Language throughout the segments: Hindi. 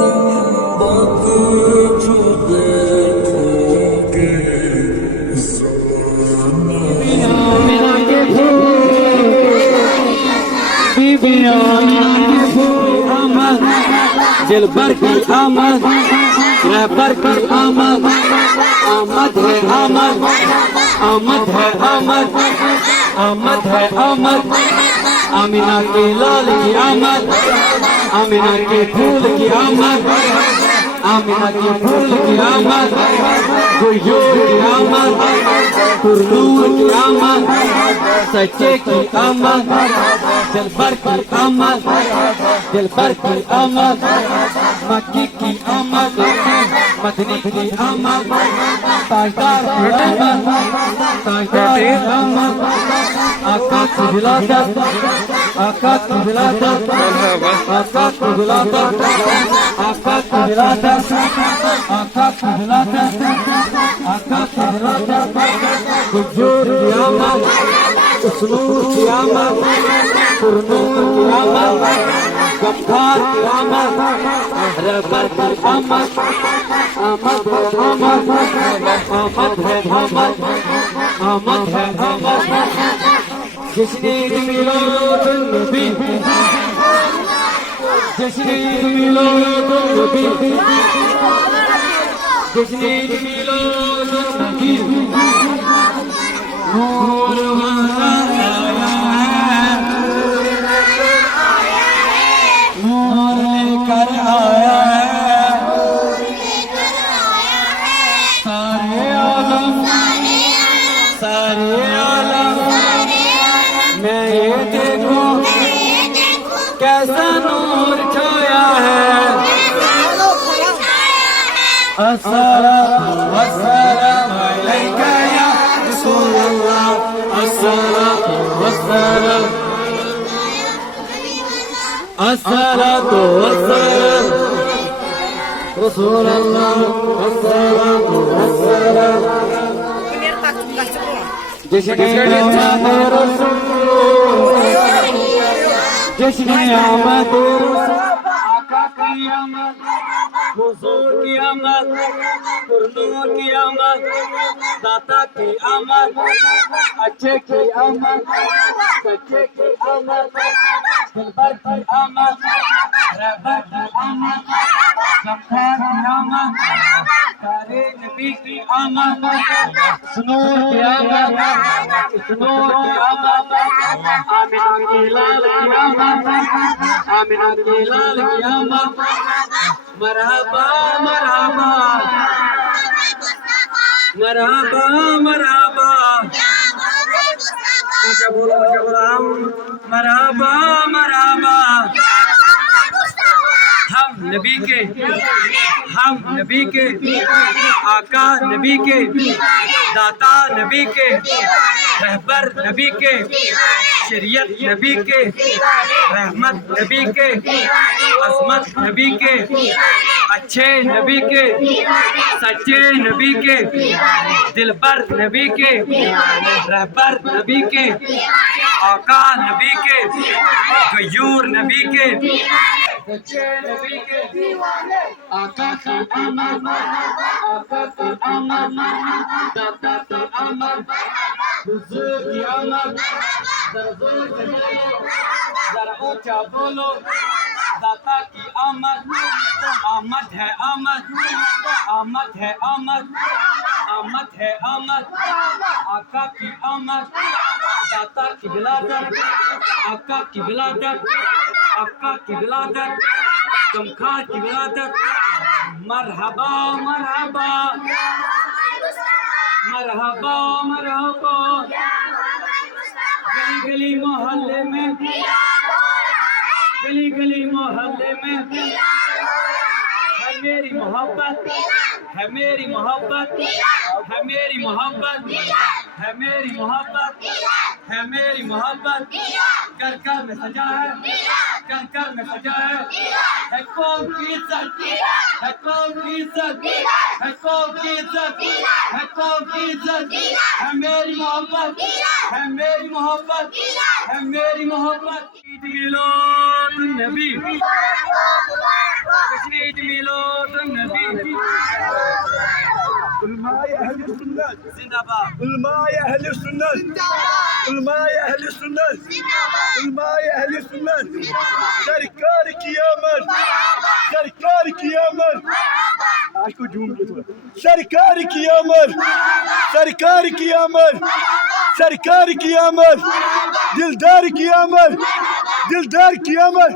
गुंबद जो देखोगे ज़माना आमिना के बीबी आमिना के फूल आमद दिलबर की आमद रहबर की आमद आमद है आमद आमद है आमद आमद है आमद आमिना के लाल की आमद आमिना के फूल की आमद आमिना के फूल की आमद गुयूर की आमद पुरनूर की आमद सच्चे की आमद दिलबर की आमद दिलबर की आमद मक्की की आमद मदनी की आमद ताजदार की आमद ताजदार की आमद आका की विलादत आका की विलादत आका की विलादत आका की विलादत आका की विलादत आका की विलादत हुजूर की आमद उसनूर की आमद पुरनूर की आमद गफ्फार की आमद रहबर की आमद आमद है आमद आमद है आमद आमद है आमद जिसने मिलाद नबी जिसने मिलाद नबी जिसने मिलाद नबी नूर वाला नूर लेकर आया सारे आलम मैं ये देखूं कैसा नूर छाया है अस्सलातु वस्सलामु अलैका या रसूल अल्लाह अस्सलातु वस्सलाम अस्सलातु वस्सलाम रसूल अल्लाह अस्सलातु वस्सलाम जिसने आमद जिसने आमद आका की आमद हुजूर की आमद पुरनूर की आमद दाता की आमद अच्छे की आमद सच्चे की आमद दिलबर की आमद रहबर की आमद गफ्फार की आमद सारे नबी की आमद सुनूर की आमद सुनूर की आमद आमिना की लाल की आमद आमिना की लाल की आमद मरहबा मरहबा मरहबा मरहबा ऊंचा बोलो हम मरहबा मरहबा हम नबी के आका नबी के दाता नबी के रहबर नबी के शरीयत नबी के रहमत नबी के असमत नबी के अच्छे नबी के सच्चे नबी के दिलबर नबी के रहबर नबी के आका नबी के गयूर नबी के सच्चे नबी के आका की आमद आका की आमद दाता की आमद हुजूर की आमद जरा ऊंचा बोलो दाता की आमद आमद है आमद आमद है आमद आमद है आमद आका की आमद दाता की विलादत आका की विलादत आका की विलादत गमखार की विलादत मरहबा मरहबा मरहबा मरहबा गली गली मोहल्ले में गली गली मोहल्ले में है मेरी मोहब्बत है मेरी मोहब्बत है मेरी मोहब्बत है मेरी मोहब्बत है मेरी मोहब्बत कर कर में सजा है कर कर में सजा है कौन की इज्जत है कौन की इज्जत है कौन की इज्जत है कौन की इज्जत है मेरी मोहब्बत है मेरी मोहब्बत है मेरी मोहब्बत मिलाद नबी जश्न ईद मिलादुन नबी उलमाए अहले सुन्नत जिंदाबाद उलमाए अहले सुन्नत उलमाए अहले सुन्नत उलमाए अहले सुन्नत सरकार की आमद सरकार की आमद आज को झूम के थोड़ा सरकार की आमद सरकार की आमद सरकार की आमद दिलदार की आमद दिलदार की आमद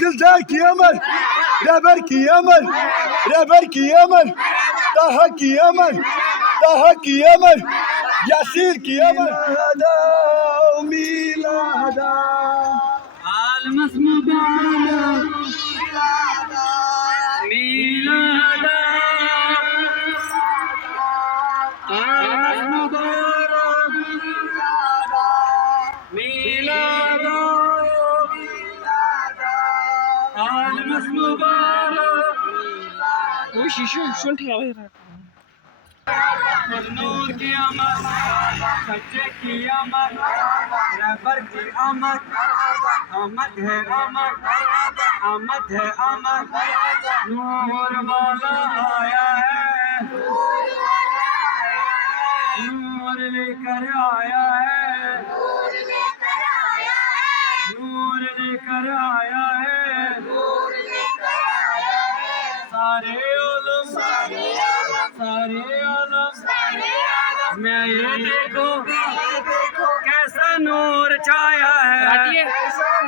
दिलदार की आमद रहबर की आमद रहबर की आमद ताहा की आमद ताहा की आमद यासीर की आमद मिलादा आलमस मुबारक मिलादा आलमस मुबारक मिलादा आलमस मुबारक वो शीशो सुन ठेवा नूर की आमद सच्चे की आमद रहबर की आमद आमद है आमद आमद है आमद नूर वाला आया है नूर लेकर आया है नूर लेकर आया है सारे ओलम सारे आलम मैं ये देखो कैसा नूर छाया है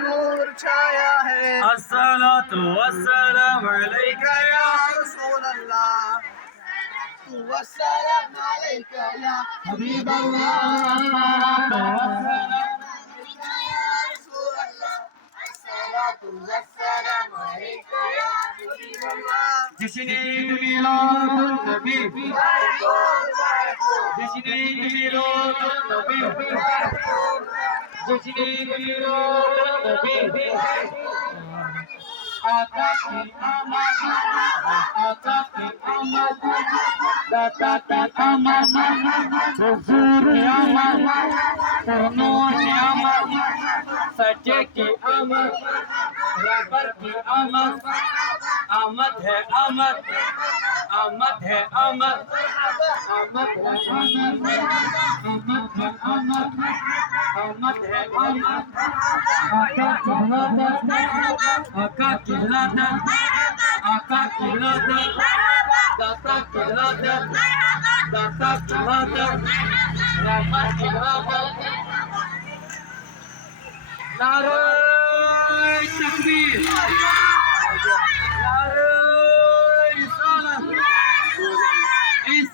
नूर छाया है अस्सलातु वस्सलामु अलैका या रसूल अल्लाह वस्सलाम अलैका या हबीब जश्न ईद मिलादुन नबी जश्न ईद मिलादुन नबी जश्न ईद मिलादुन नबी आका की आमद आका की आमद दाता की आमद हुजूर की आमद नूर की आमद सच्चे की आमद रहबर की आमद आमद है आमद आमद है आमद आमद है आमद आमद है आमद आमद है आमद आका की लादत आका की लादत दाता की लादत दाता की लादत रहबर की लादत नारे तकबीर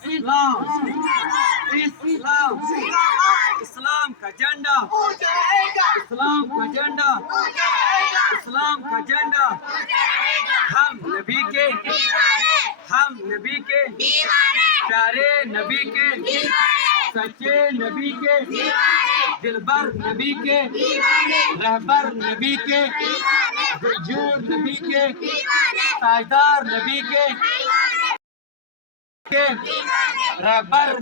इस्लाम इस्लाम इस्लाम का झंडा इस्लाम का झंडा इस्लाम का झंडा हम नबी के प्यारे नबी के सच्चे नबी के दिलबर नबी के रहबर नबी के हुजूर नबी के ताजदार नबी के रहबर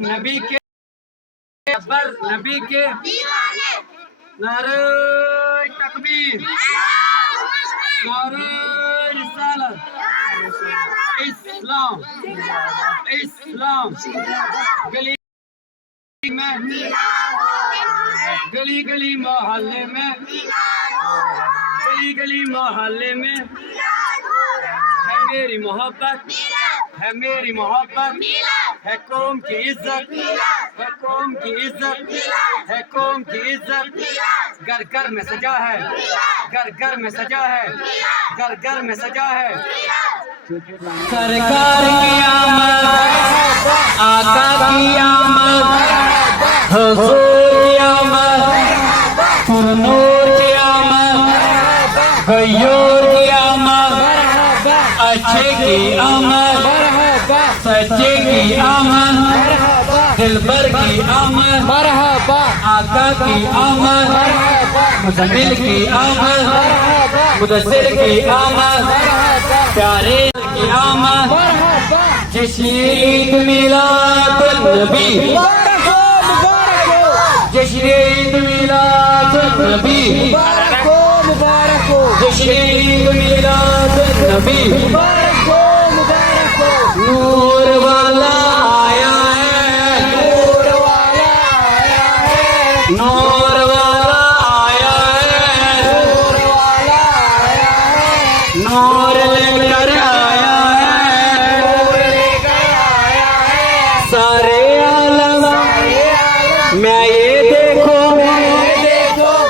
नबी के नारे तकबीर नारे रिसालत इस्लाम इस्लाम गली में गली गली मोहल्ले में गली गली मोहल्ले में है मेरी मोहब्बत है मेरी मोहब्बत है कौम की इज्जत है कौम की इज्जत है कौम की इज्जत घर घर में सजा है घर घर में सजा है घर घर में सजा है सरकार की आमद आका की आमद हुजूर की आमद नूर की आमद गयूर की आमद अच्छे की आमद सच्चे की आमद दिलबर की आमद आका की आमद मुज़म्मिल की आमद मुदस्सिर की आमद प्यारे की आमद जश्न ईद मिलादुन नबी जश्न ईद मिलादुन नबी जश्न ईद मिलादुन नबी नूर वाला आया है, नूर वाला आया है, नूर वाला आया है, नूर वाला आया है, नूर लेकर आया है, नूर लेकर आया है, सारे आलम मैं ये देखो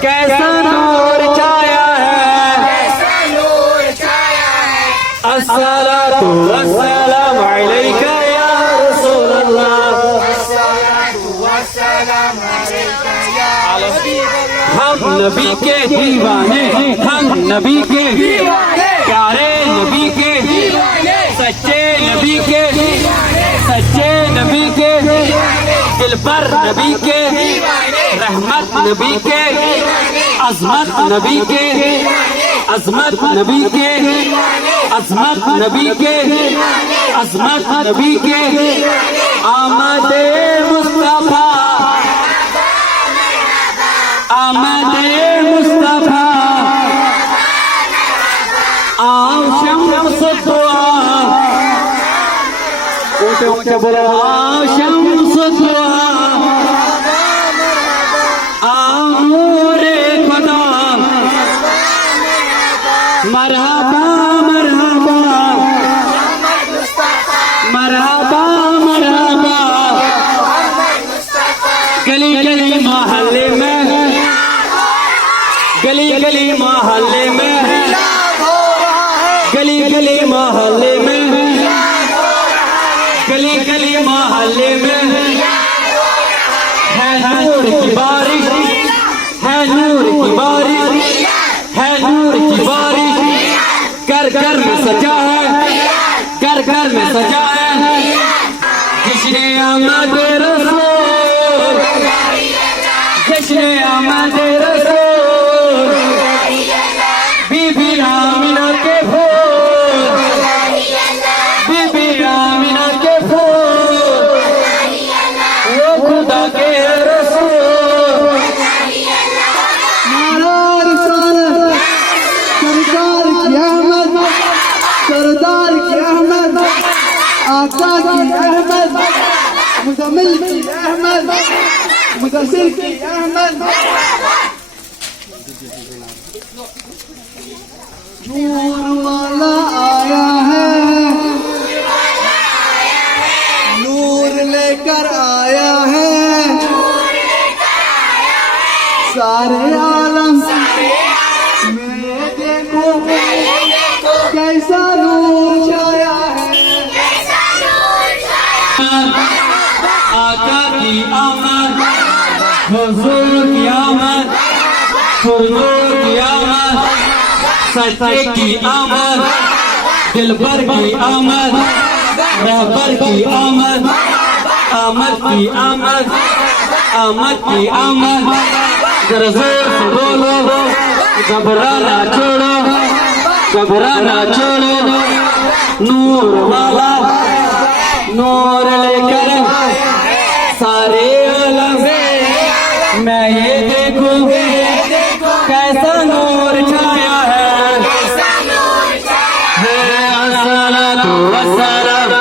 कैसा नूर छाया है, कैसा नूर छाया है, अस्सलातु वस्सलामु अलैका या रसूल अल्लाह, अस्सलातु वस्सलामु अलैका या हबीब अल्लाह। हम नबी के दीवाने, हम नबी के दीवाने, प्यारे नबी के दीवाने, सच्चे नबी के दीवाने, सच्चे नबी के दीवाने, दिल पर नबी के दीवाने, रहमत नबी के, अजमत नबी के, अजमत नबी के, अजमत नबी के, अजमत नबी के, आमदे मुस्तफा, आमदे मुस्तफा, आओ शम्स दुआ, ऊंचे ऊंचे बोलो, आओ शम्स दुआ, आओ नूरे खुदा, मरहबा मरहबा, मरहबा मरहबा, गली गली मोहल्ले में, गली गली मोहल्ले में, गली गली मोहल्ले में, गली गली मोहल्ले में है नूर की बारिश, है नूर की बारिश, है नूर की बारिश, घर घर में सजा है, घर घर में सजा है, जश्न आमद रसूल, जश्न आमद रसूल, बीबी आमिना के फूल, बीबी आमिना के फूल, वो खुदा के रसूल, सरकार की अहमद, सरदार की अहमद, आका की अहमद, मुजम्मिल की अहमद, मुदस्सिर की अहमद, नूर वाला आया है, नूर लेकर आया है, सारे आलम मैं देखो कैसा नूर छाया है, आका की आमद, हुजूर की आमद, हुजूर की आमद, सच्चे की आमद, दिलबर की आमद, रहबर की आमद, आमद की आमद, आमद की आमद, जरा जोर से बोलो, घबराना छोड़ो, घबराना छोड़ो, नूर वाला नूर लेकर सारे आलम मैं ये देखूं कैसा नूर छाया है, अस्सलातु वस्सलाम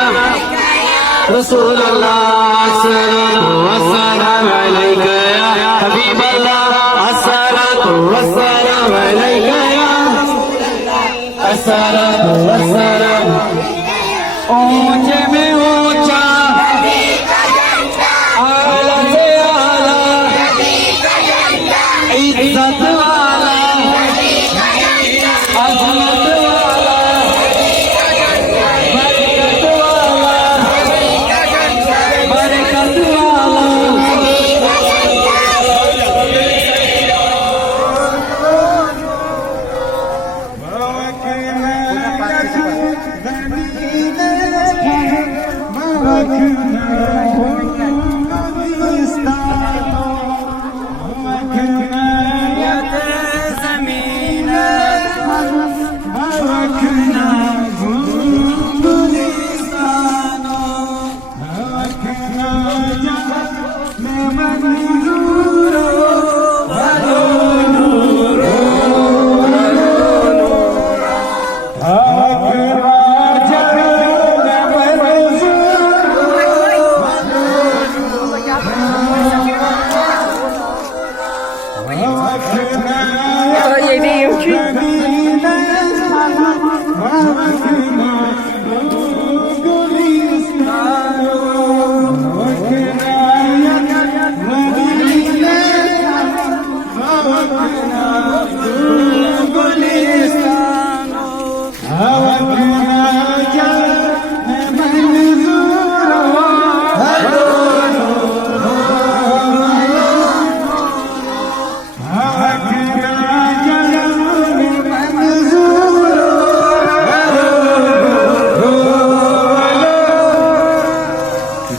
रसूल अल्लाह, अस्सलातु वस्सलाम अलैका या हबीब अल्लाह, अस्सलातु वस्सलाम अलैका या अस्सलातु वस्सलाम, ऊंचे में ऊंचा, आला से आला, इज्जत वाला, अजमत वाला, बरकत वाला, बरकत वाला,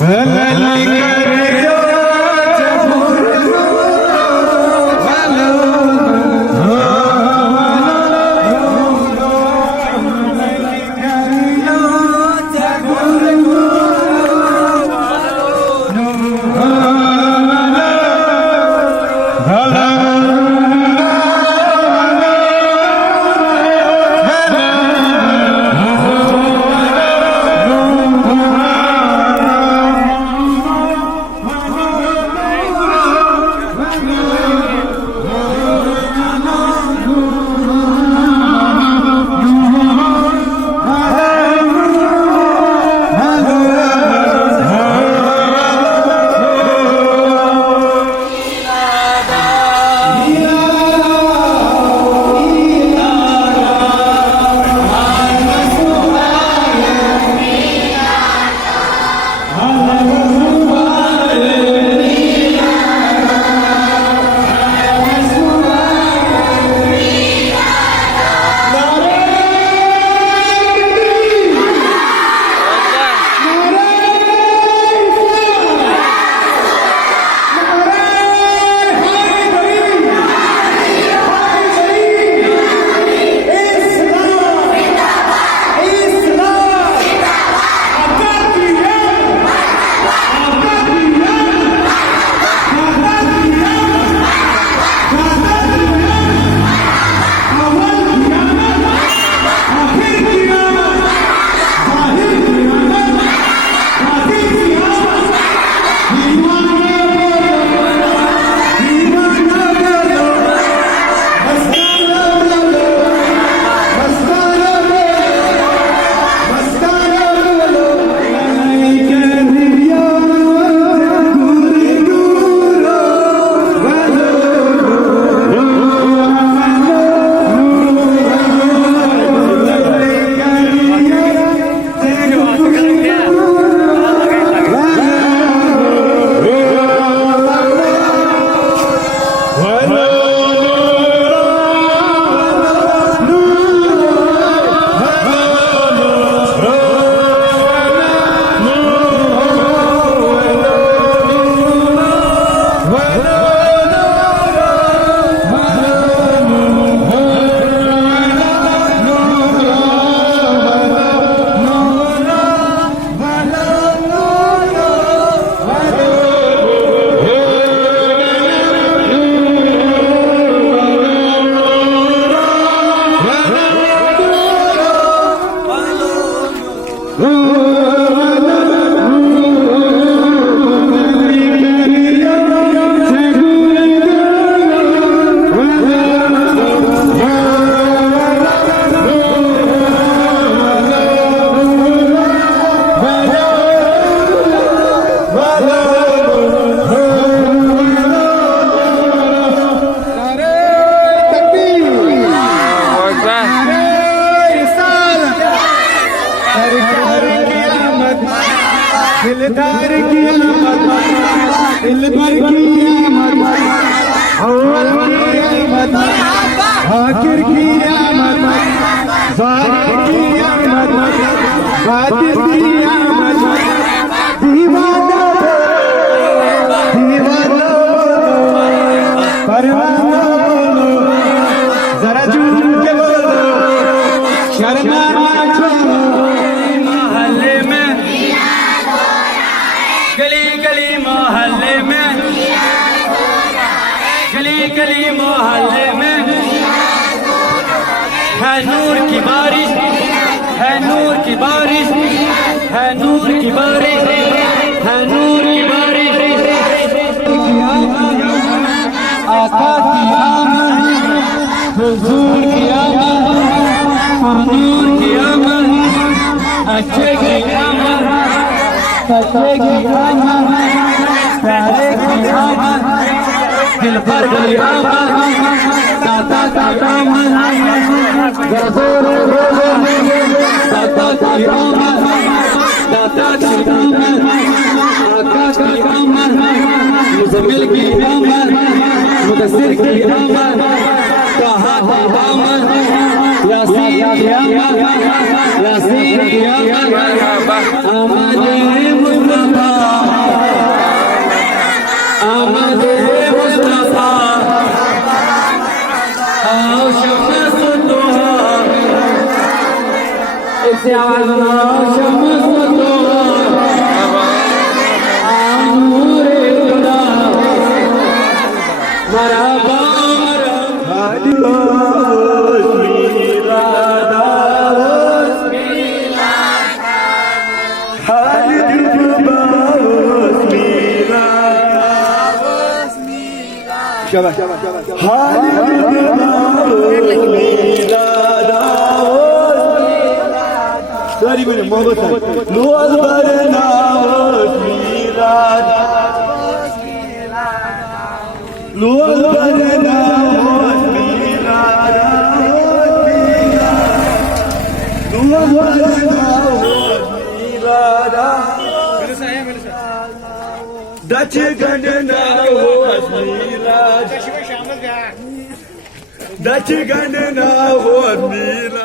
ये नहीं है कि दिलदार की आमद, दिल भर की आमद, अव्वल की आमद, आखिर की आमद, ज़ाहिर की आमद, बातिन की आमद, दीवाना दीवाना परवाना बोलो, जरा झूम के बोलो, शर्मा ना छोड़ो। मोहल्ले में गली गली मोहल्ले में गली गली मोहल्ले में है नूर की बारिश, है नूर की बारिश, है नूर की बारिश, है नूर की बारिश। आका की आमद, हुजूर की आमद, नूर की आमद, अच्छे की आमद, सच्चे की आमद, प्यारे की आमद, दिल भर की आमद, दाता की आमद, दाता की आमद, दाता की आमद, आका की आमद, मुज़म्मिल की आमद, मुदस्सिर की आमद, ताहा की आमद, यासीन की आमद, यासीन की आमद, आमद मुस्तफा, आमद मुस्तफा, आओ शम्स दुआ, इससे आवाज बनाओ शम्स दुआ, आओ नूरे खुदा, मरहबा सारी मैंने मोहब्बत है लोल बरना मीराद लोल बरना मीराद लोल बरना मीराद दच गंडना हो मीराद दच गंडना हो मीराद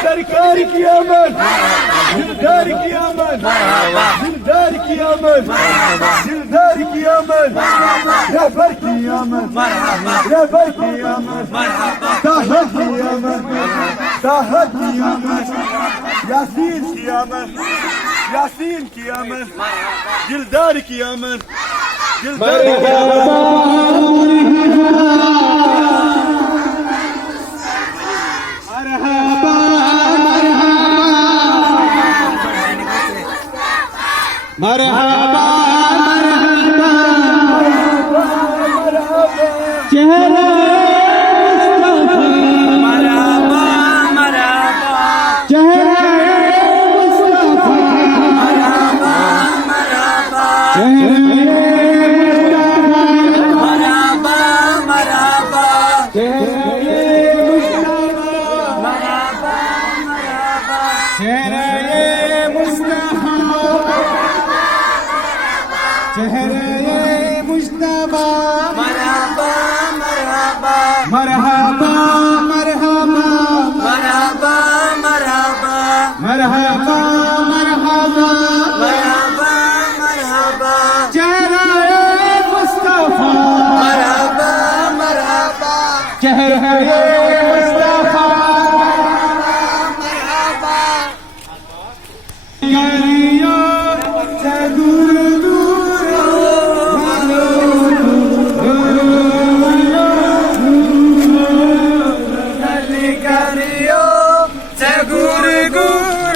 सरकार की आमद, दिलदार की आमद, दिलदार की आमद, दिलदार की आमद, रहबर की आमद, रहबर की आमद, ताहत की आमद, ताहत की आमद, यासीन की आमद, यासीन की आमद, दिलदार की आमद, दिलदार की आमद। मरहबा चेहरा मरहबा मरहबा चेहरा मुस्तफा मरहबा मरहबा मरहबा मरहबा चेहरा मुस्तफा चेहरे मुश्तबा मरहबा मरहबा मरहबा मरहबा मरहबा मरहबा मरहबा मरहबा मरहबा मरहबा चेहरे मुस्तफा मरहबा मरहबा चेहरे मुस्तफा मरहबा करियो से दूर दूर करियो से गुर गुर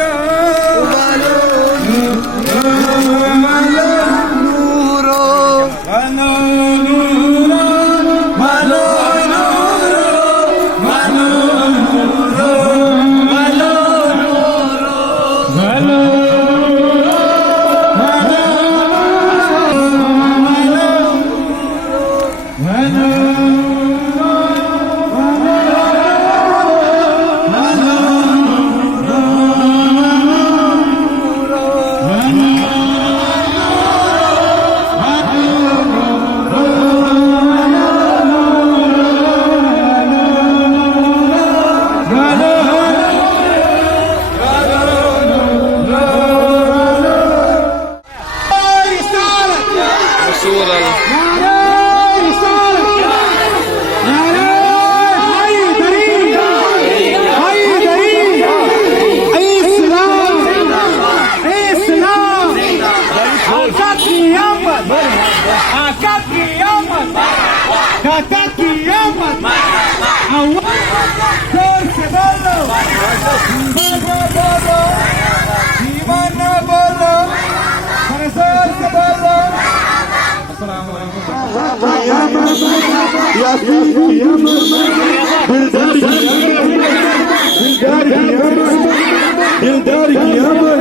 दिलदार की अमर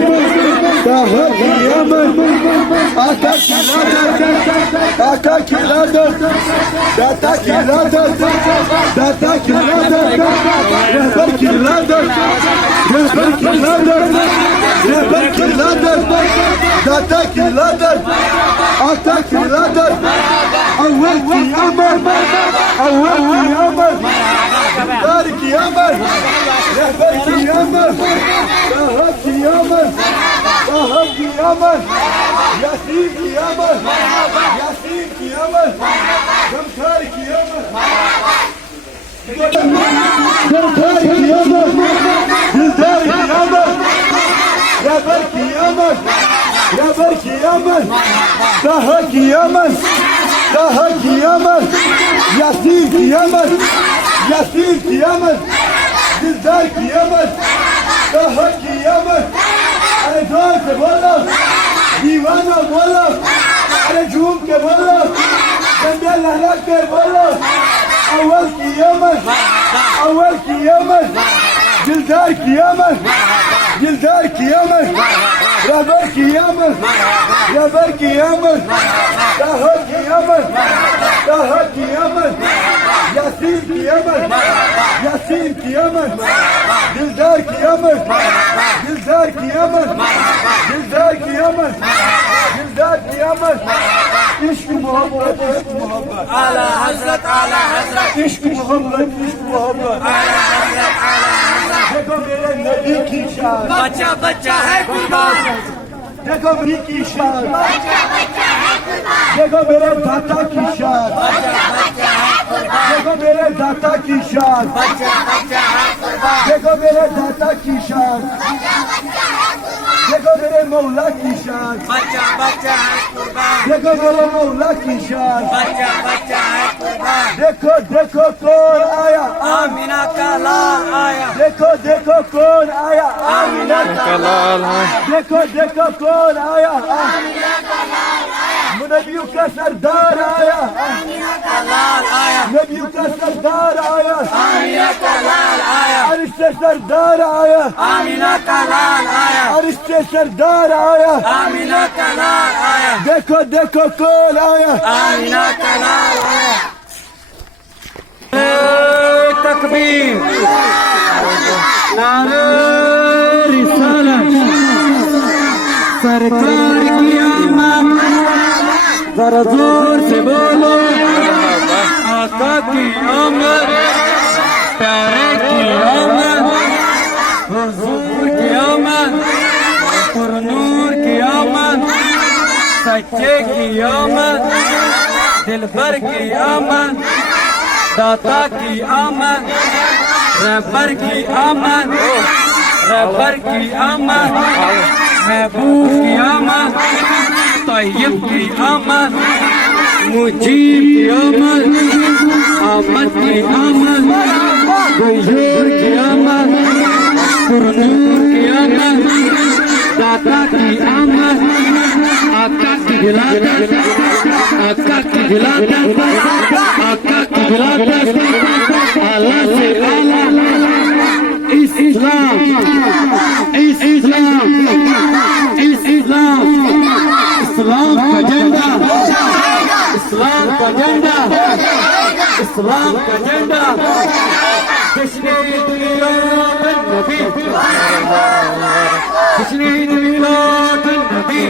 दाहर की अमर आका की लादत आका की लादत दाता की लादत दाता की लादत रहबर की लादत रहबर की लादत रहबर की लादत दाता की लादत आका की लादत अव्वल की अमर अव्वल की अमर दिलदार की अमर रहबर की अमर दाहर की अमर दाहर की अमर यासीन की अमर यासीन की अमर गमखार की अमर गमखार की अमर दिलदार की अमर रहबर की अमर रहबर की अमर दाहर की अमर दाहर की अमर यासीन की अमर यासीन की अमर दिलदार की अमर दाहर की अमर अरे जोर से बोलो दीवाना बोलो अरे झूम के बोलो झंडा लहरा कर बोलो अव्वल की अमर अव्वल की अमर दिलदार की अमर दिलदार की अमर रहबर की अमर रहबर की अमर दाहर की अमर दाहर की अमर यासीन की अमर यासीन की अमर दिलदार की अमर दिलदार की अमर दिलदार की अमर दिलदार की अमर इश्क मोहब्बत इश्क मोहब्बत आला हजरत इश्क मोहब्बत इश्क मोहब्बत आला हजरत देखो मेरे नबी की शान बच्चा बच्चा है कुर्बान देखो मेरी की शान देखो मेरे दाता की शान देखो मेरे दाता की शान देखो मेरे दाता की शान देखो मेरे मौला की शान बच्चा बच्चा है कुर्बान देखो मेरे मौला की शान बच्चा बच्चा है कुर्बान देखो देखो कौन आया आमीना का लाल आया देखो देखो कौन आया आमीना का लाल है देखो देखो कौन आया नबियों का सरदार आया का लाल आया नबियों का सरदार आया आमीना का लाल आया अरिश से सरदार आया आमीना का लाल आया अरिश से सरदार आया आमीना का लाल आया देखो देखो कौन आया आमीना का लाल आया तकबीर नारे रिसालत सरकार की आमद जरा जोर से बोलो आका की आमद, प्यारे की आमद, हुजूर की आमद, पुरनूर की आमद, सच्चे की आमद, दिलबर की आमद, दाता की आमद, रहबर की आमद, रहबर की आमद, महबूब की आमद, तैयब की आमद, मुजीब की आमद, आमद की आमद, गुजूर की आमद, पुरनूर की आमद, दाता की आमद, आका की विलादत, आका की विलादत, आका की विलादत, आला से आला, इस्लाम, इस्लाम, इस्लाम, इस्लाम का झंडा, इस्लाम का झंडा, इस्लाम का झंडा, जश्न ईद मिलाद नबी, जश्न ईद मिलाद नबी,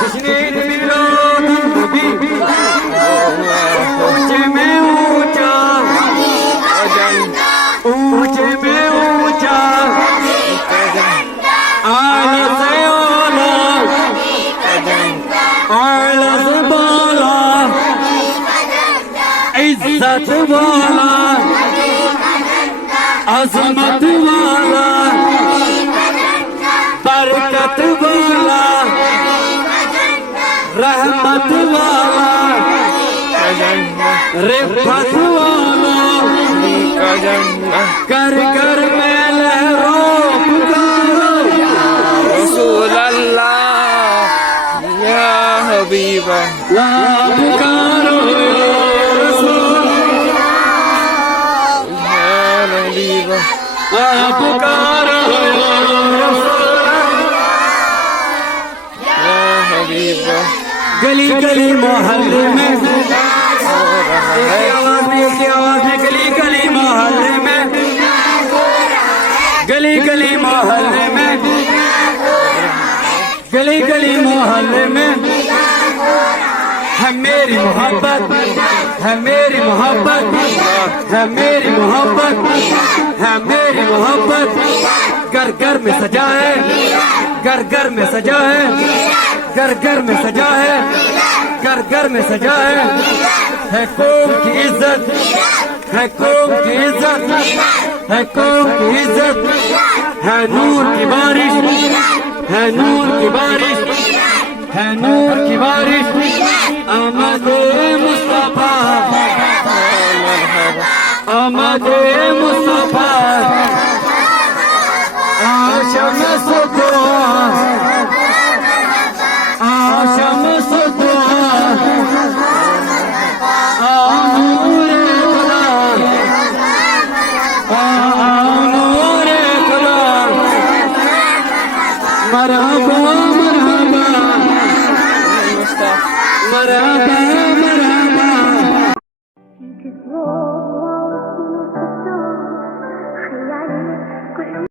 जश्न ईद मिलाद नबी, ऊंचे में ऊंचा, ऊंचे में ऊंचा, आला से आला, आला से बाला, इज्जत वाला, अजमत वाला, बरकत वाला, रहमत वाला, रिफत वाला, कर कर में लहरों पुकारो रसूल अल्लाह या हबीब ला पुकारो रसूल या हबीब ला पुकारो रसूल या हबीब। गली गली मोहल्ले में आवाज में गली गली मोहल्ले में, गली गली मोहल्ले में, गली गली मोहल्ले में है मेरी मोहब्बत, है मेरी मोहब्बत, है मेरी मोहब्बत, है मेरी मोहब्बत, घर घर में सजा है, घर घर में सजा है, घर घर में सजा है, घर घर में सजा है कौम की इज्जत, है कौम की इज्जत, है कौम की इज्जत, है नूर की बारिश, है नूर की बारिश, है नूर की बारिश, आमद मुस्तफा, आमद मुस्तफा, आशम सुकून, आशम सुकून, नूर खुदा, नूर खुदा, मरहबा मरहबा मरहबा